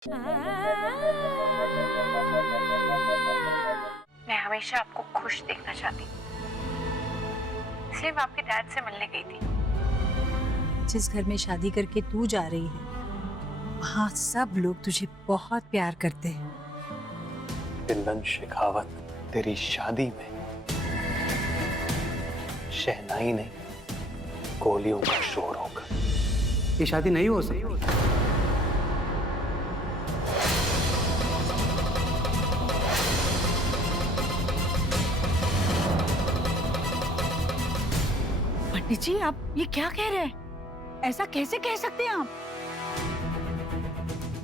मैं हमेशा आपको खुश देखना चाहती हूँ, इसलिए मैं आपके डैड से मिलने गई थी। जिस घर में शादी करके तू जा रही है वहाँ सब लोग तुझे बहुत प्यार करते हैं। तिल्लन शेखावत, तेरी शादी में शहनाई नहीं, गोलियों का शोर होगा। ये शादी नहीं हो सकती। पंडित जी, आप ये क्या कह रहे हैं? ऐसा कैसे कह सकते हैं आप?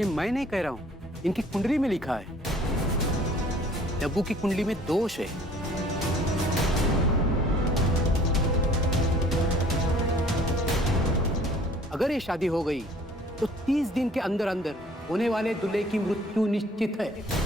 ये मैं नहीं कह रहा हूं, इनकी कुंडली में लिखा है। डब्बू की कुंडली में दोष है। अगर ये शादी हो गई तो 30 दिन के अंदर अंदर होने वाले दूल्हे की मृत्यु निश्चित है।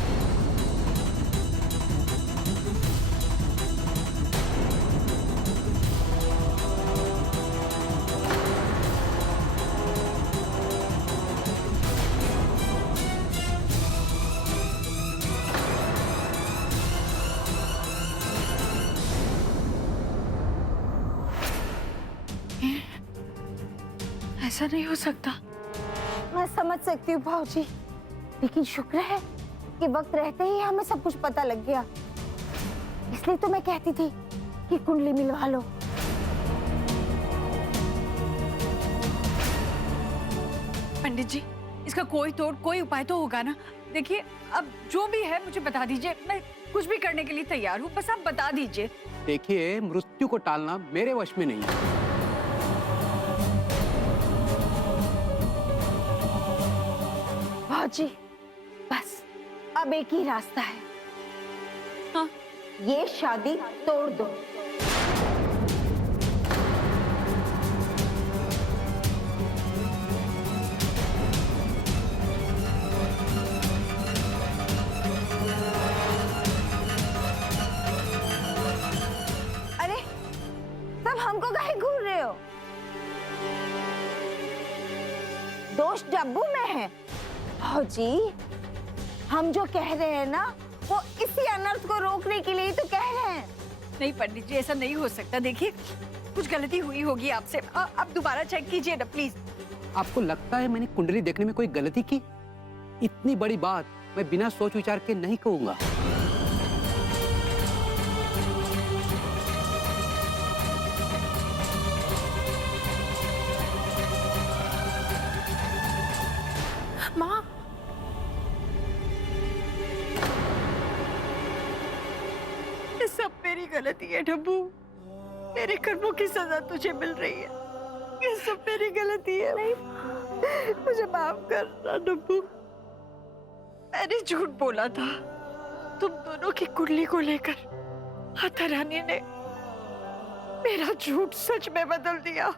ऐसा नहीं हो सकता। मैं समझ सकती हूँ भाऊजी, लेकिन शुक्र है कि वक्त रहते ही हमें सब कुछ पता लग गया। इसलिए तो मैं कहती थी कि कुंडली मिलवा लो। पंडित जी, इसका कोई तोड़ कोई उपाय तो होगा ना? देखिए, अब जो भी है मुझे बता दीजिए, मैं कुछ भी करने के लिए तैयार हूँ, बस आप बता दीजिए। देखिए, मृत्यु को टालना मेरे वश में नहीं है। भाऊजी, बस अब एक ही रास्ता है। हाँ? ये शादी तोड़ दो। अरे, सब हमको काहे घूर रहे हो? दोष डब्बू में है। भाऊजी, हम जो कह रहे हैं ना, वो इसी अनर्थ को रोकने के लिए ही तो कह रहे हैं। नहीं पंडित जी, ऐसा नहीं हो सकता। देखिए, कुछ गलती हुई होगी आपसे। आप दोबारा चेक कीजिए ना प्लीज। आपको लगता है मैंने कुंडली देखने में कोई गलती की? इतनी बड़ी बात मैं बिना सोच विचार के नहीं कहूंगा। माँ, ये सब मेरी गलती है डब्बू। मेरे कर्मों की सजा तुझे मिल रही है। ये सब मेरी गलती है। नहीं, मुझे माफ करना डब्बू। मैंने झूठ बोला था। तुम दोनों की कुंडली को लेकर माता रानी ने मेरा झूठ सच में बदल दिया,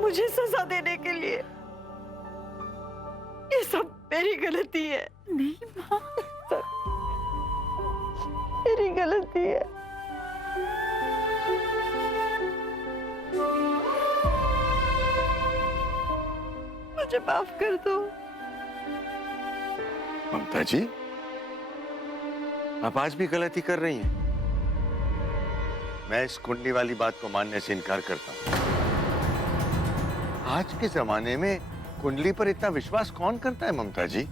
मुझे सजा देने के लिए। ये सब मेरी गलती है। नहीं माँ, मेरी गलती है। मुझे माफ कर दो। ममता जी, आप आज भी गलती कर रही हैं। मैं इस कुंडली वाली बात को मानने से इनकार करता हूं। आज के जमाने में कुंडली पर इतना विश्वास कौन करता है ममता जी?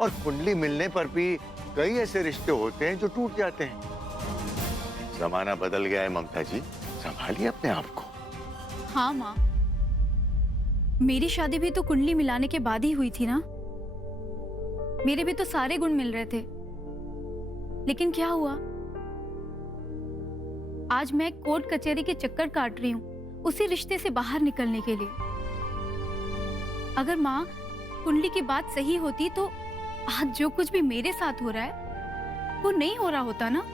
और कुंडली मिलने पर भी कई ऐसे रिश्ते होते हैं जो टूट जाते हैं। जमाना बदल गया है ममता जी, संभालिए अपने आप को। हाँ माँ, मेरी शादी भी तो कुंडली मिलाने के बाद ही हुई थी ना। मेरे भी तो सारे गुण मिल रहे थे, लेकिन क्या हुआ? आज मैं कोर्ट कचहरी के चक्कर काट रही हूँ उसी रिश्ते से बाहर निकलने के लिए। अगर माँ कुंडली की बात सही होती तो आज जो कुछ भी मेरे साथ हो रहा है वो नहीं हो रहा होता ना।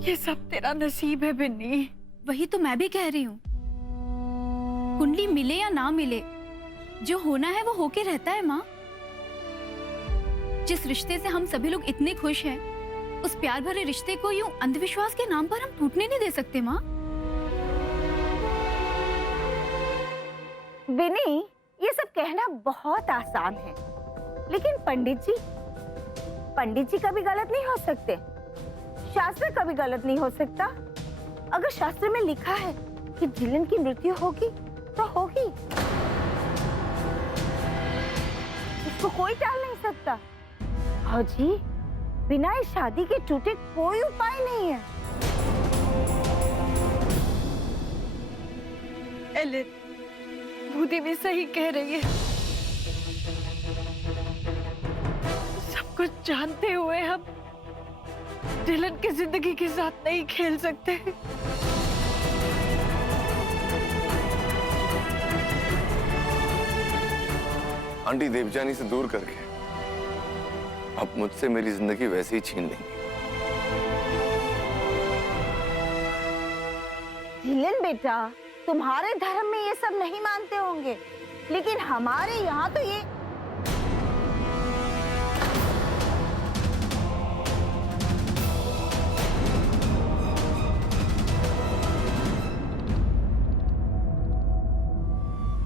ये सब तेरा नसीब है बिन्नी। वही तो मैं भी कह रही हूँ, कुंडली मिले या ना मिले, जो होना है वो होके रहता है माँ। जिस रिश्ते से हम सभी लोग इतने खुश हैं, उस प्यार भरे रिश्ते को यूं अंधविश्वास के नाम पर हम टूटने नहीं दे सकते माँ। विनी, ये सब कहना बहुत आसान है, लेकिन पंडित जी कभी गलत नहीं हो सकते। शास्त्र कभी गलत नहीं हो सकता। अगर शास्त्र में लिखा है कि जिलन की मृत्यु होगी तो होगी, इसको कोई टाल नहीं सकता। जी, बिना इस शादी के टूटे कोई उपाय नहीं है। एलेन, भूदेवी भी सही कह रही है। सब कुछ जानते हुए हम डिलन की जिंदगी के साथ नहीं खेल सकते। आंटी देवजानी से दूर करके अब मुझसे मेरी जिंदगी वैसे ही छीन लेंगी। डिलन बेटा, तुम्हारे धर्म में ये सब नहीं मानते होंगे, लेकिन हमारे यहाँ तो ये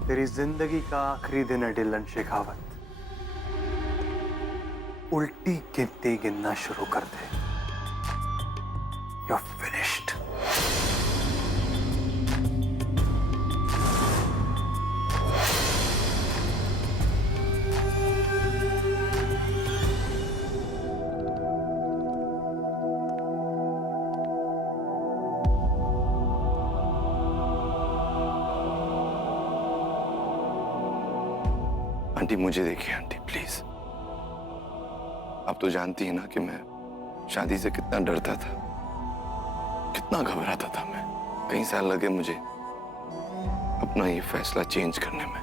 तेरी जिंदगी का आखिरी दिन है डिलन शेखावत। उल्टी गिनती गिनना शुरू कर दे। You're finished. आंटी मुझे देखिए आंटी प्लीज। आप तो जानती है ना कि मैं शादी से कितना डरता था, कितना घबराता था मैं। कई साल लगे मुझे अपना ये फैसला चेंज करने में।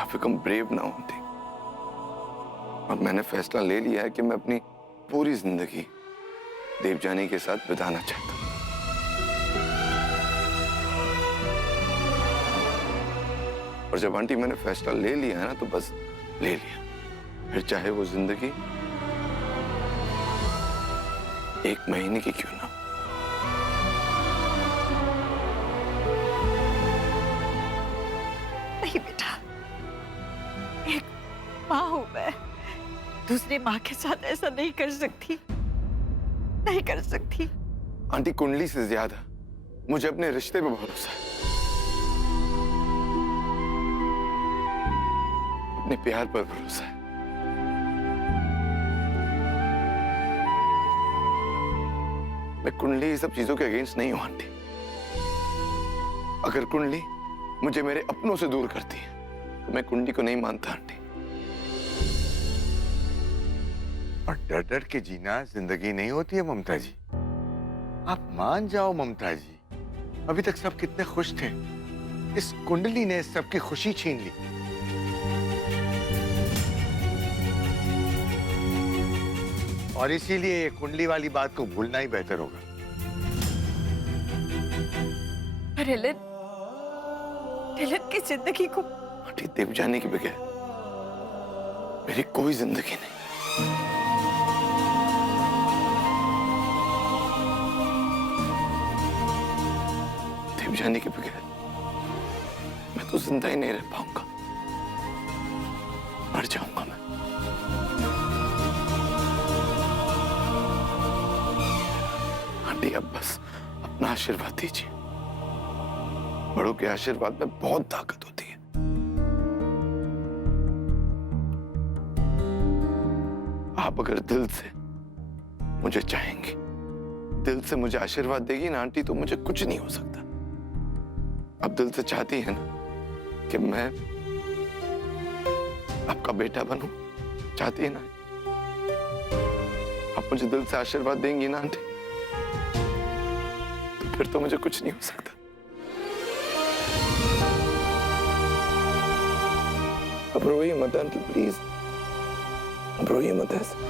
आप बिकम ब्रेव ना होती। और मैंने फैसला ले लिया है कि मैं अपनी पूरी जिंदगी देवजानी के साथ बिताना चाहता हूँ। और जब आंटी मैंने फैसला ले लिया है ना, तो बस ले लिया। फिर चाहे वो जिंदगी 1 महीने की क्यों ना। नहीं बेटा, एक माँ हूं मैं, दूसरी माँ के साथ ऐसा नहीं कर सकती, नहीं कर सकती। आंटी कुंडली से ज्यादा मुझे अपने रिश्ते पे भरोसा है, अपने प्यार पर भरोसा है। मैं कुंडली ये सब चीजों के अगेंस्ट नहीं हूं आंटी। अगर कुंडली मुझे मेरे अपनों से दूर करती है तो मैं कुंडली को नहीं मानता आंटी। और डर डर के जीना जिंदगी नहीं होती है ममता जी। आप मान जाओ ममता जी, अभी तक सब कितने खुश थे, इस कुंडली ने सबकी खुशी छीन ली। और इसीलिए ये कुंडली वाली बात को भूलना ही बेहतर होगा। अरे डिलन की जिंदगी को आंटी देवजानी के बगैर मेरी कोई जिंदगी नहीं। देवजानी के बगैर मैं तो जिंदा ही नहीं रह पाऊंगा, मर जाऊंगा मैं। आंटी अब बस अपना आशीर्वाद दीजिए। बड़ों के आशीर्वाद में बहुत ताकत होती है। आप अगर दिल से मुझे चाहेंगी, दिल से मुझे आशीर्वाद देगी ना आंटी, तो मुझे कुछ नहीं हो सकता। आप दिल से चाहती है ना कि मैं आपका बेटा बनूं, चाहती है ना? आप मुझे दिल से आशीर्वाद देंगी ना आंटी, तो फिर तो मुझे कुछ नहीं हो सकता। अब रोइए मत आंटी प्लीज, अब रोइए मत ऐसे।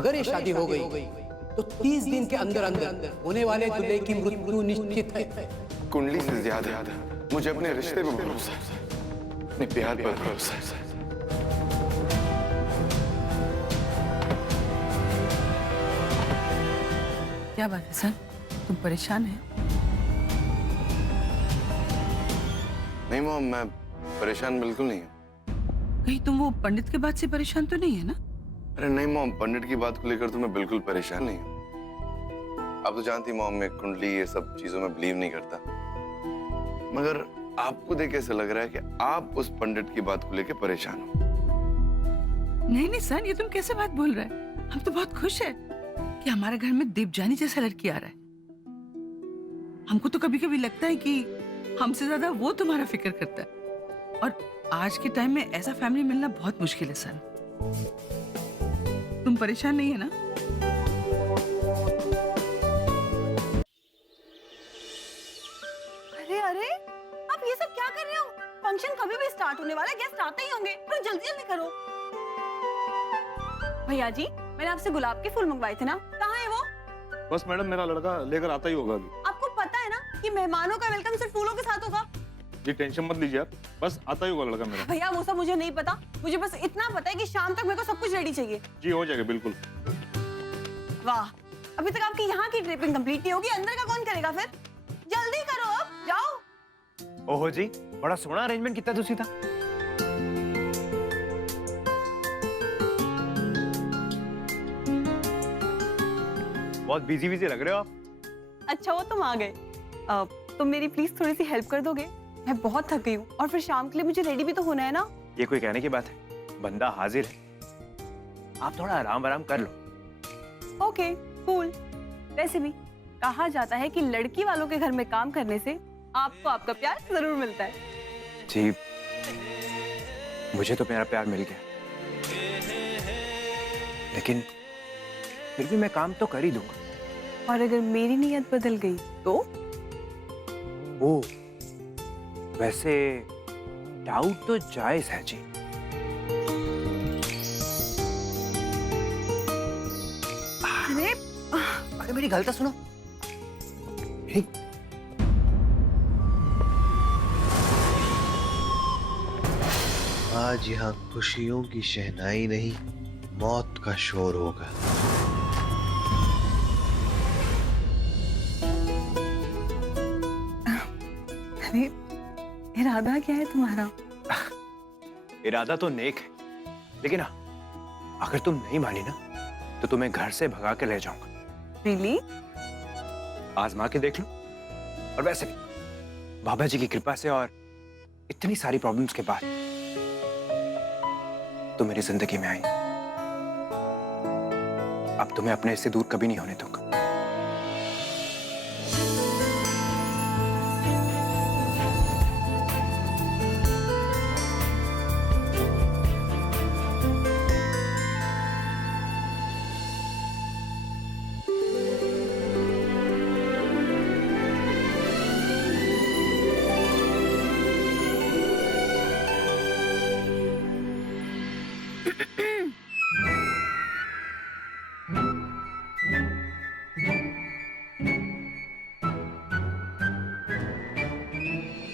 अगर ये शादी हो गई तो 30 दिन के अंदर अंदर होने वाले दूल्हे की मृत्यु निश्चित है। कुंडली से ज्यादा मुझे अपने रिश्ते पर भरोसा है, अपने प्यार पर भरोसा है। क्या बात है सर, तुम परेशान है? नहीं मॉम, मैं परेशान बिल्कुल नहीं हूँ। कहीं तुम वो पंडित के बात से परेशान तो नहीं है ना? अरे नहीं मॉम, पंडित की बात को लेकर तो मैं बिल्कुल परेशान नहीं हूँ। आप तो जानती मॉम, मैं कुंडली ये सब चीजों में बिलीव नहीं करता, मगर आपको देख ऐसा लग रहा है कि आप उस पंडित की बात को लेकर परेशान हो। नहीं नहीं सर, ये तुम कैसे बात बोल रहे हैं? हम तो बहुत खुश है कि हमारे घर में देवजानी जैसा लड़की आ रहा है। हमको तो कभी कभी लगता है कि हमसे ज्यादा वो तुम्हारा फिक्र करता है, और आज के टाइम में ऐसा फैमिली मिलना बहुत मुश्किल है सर। तुम परेशान नहीं है ना? अरे अरे, आप ये सब क्या कर रहे हो? फंक्शन कभी भी स्टार्ट होने वाला है, गेस्ट आते ही होंगे, थोड़ा जल्दी जल्दी करो। भैया जी, मैंने आपसे गुलाब के फूल मंगवाए थे ना, कहाँ है वो? बस मैडम, मेरा लड़का लेकर आता ही होगा अभी। आपको पता है ना कि मेहमानों का वेलकम सिर्फ फूलों के साथ होगा। जी टेंशन मत लीजिए आप, बस आता ही होगा लड़का मेरा। भैया वो सब मुझे नहीं पता, मुझे बस इतना पता है कि शाम तक मेरे को सब कुछ रेडी चाहिए। जी हो जाएगा बिल्कुल। वाह, अभी तक आपकी यहाँ की ड्रेपिंग कंप्लीट नहीं होगी, अंदर का कौन करेगा फिर? जल्दी करो, अब जाओ। ओहो जी, बड़ा सोहना अरेंजमेंट कितना तुसी था। बहुत बिजी बिजी लग रहे हो आप। अच्छा वो तुम आ गए। तुम मेरी प्लीज थोड़ी सी हेल्प कर दोगे? मैं बहुत थक गई हूँ, और फिर शाम के लिए मुझे रेडी भी तो होना है ना। ये कोई कहने की बात है, बंदा हाजिर है, आप थोड़ा आराम आराम कर लो। Okay cool. वैसे भी कहा जाता है कि लड़की वालों के घर में काम करने से आपको आपका प्यार जरूर मिलता है। जी मुझे तो मेरा प्यार मिल गया, लेकिन फिर भी मैं काम तो कर ही दूंगा। और अगर मेरी नीयत बदल गई तो? ओ, वैसे डाउट तो जायज है जी। अरे अरे मेरी गल तो सुनो। आज यहाँ खुशियों की शहनाई नहीं, मौत का शोर होगा। अरे इरादा क्या है तुम्हारा? इरादा तो नेक है, लेकिन अगर तुम नहीं मानी ना तो तुम्हें घर से भगा के ले जाऊंगा। रियली? आजमा के देख लो। और वैसे भी बाबा जी की कृपा से और इतनी सारी प्रॉब्लम्स के बाद तुम मेरी जिंदगी में आई, अब तुम्हें अपने से दूर कभी नहीं होने दूंगा।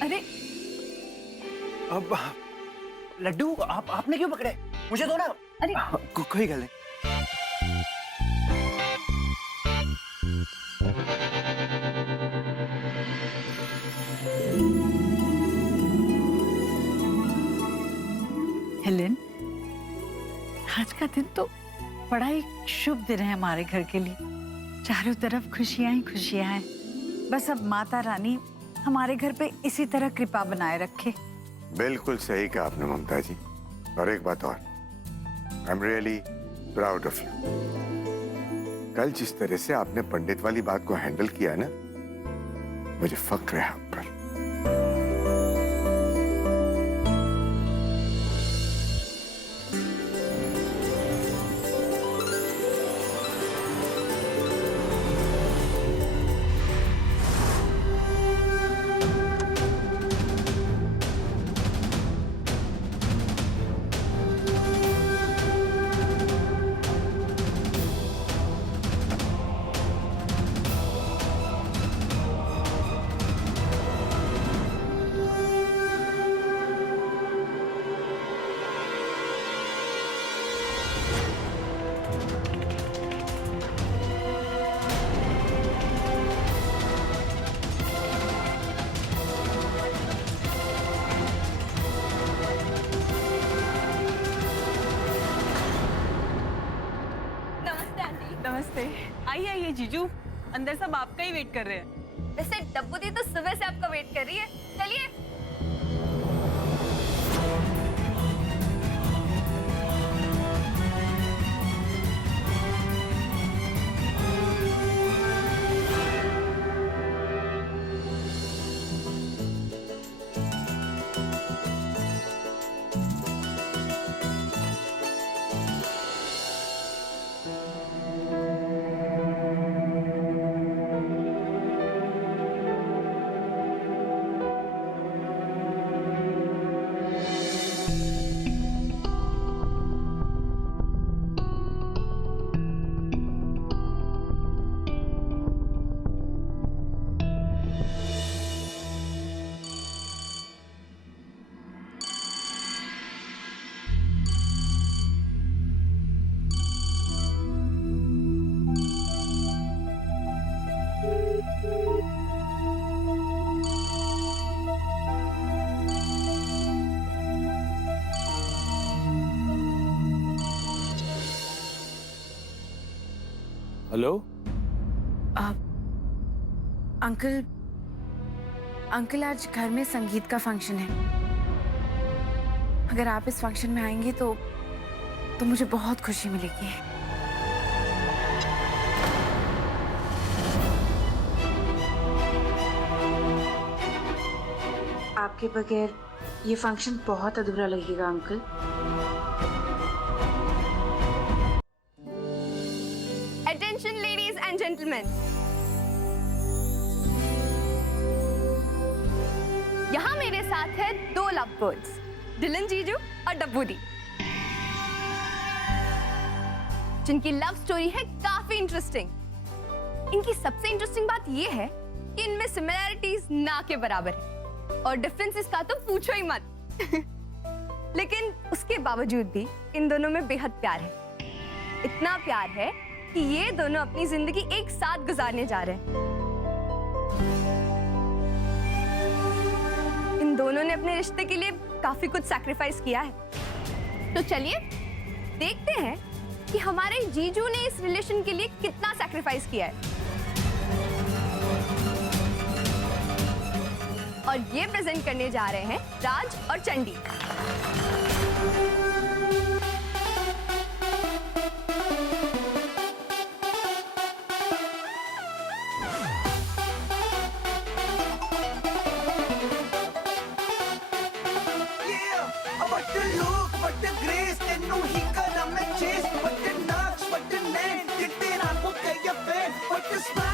अरे अब लड्डू आपने क्यों पकड़े? मुझे दो ना। अरे कोई गल नहीं। हेलेन, आज का दिन तो बड़ा ही शुभ दिन है हमारे घर के लिए। चारों तरफ खुशियां ही खुशियां हैं। बस अब माता रानी हमारे घर पे इसी तरह कृपा बनाए रखे। बिल्कुल सही कहा आपने ममता जी। और एक बात और, I am really proud of you. कल जिस तरह से आपने पंडित वाली बात को हैंडल किया ना, मुझे फक्र है आप पर। जीजू, अंदर सब आपका ही वेट कर रहे हैं। वैसे डब्बू दी तो सुबह से आपका वेट कर रही है। चलिए। हेलो अंकल आज घर में संगीत का फंक्शन है। अगर आप इस फंक्शन में आएंगे तो मुझे बहुत खुशी मिलेगी। आपके बगैर ये फंक्शन बहुत अधूरा लगेगा uncle. Attention ladies and gentlemen. यहाँ मेरे साथ है दो लव बर्ड्स, डिलन जीजू और डब्बू दी, जिनकी लव स्टोरी है काफी इंटरेस्टिंग। इनकी सबसे इंटरेस्टिंग बात यह है कि इनमें सिमिलैरिटीज ना के बराबर है और डिफरेंसेस का तो पूछो ही मत। लेकिन उसके बावजूद भी इन दोनों में बेहद प्यार है। इतना प्यार है कि ये दोनों अपनी जिंदगी एक साथ गुजारने जा रहे हैं। इन दोनों ने अपने रिश्ते के लिए काफी कुछ सैक्रिफाइस किया है। तो चलिए देखते हैं कि हमारे जीजू ने इस रिलेशन के लिए कितना सैक्रिफाइस किया है। और ये प्रेजेंट करने जा रहे हैं राज और Chandi. But the name, get there, I'm okay, you're fair. But the smile.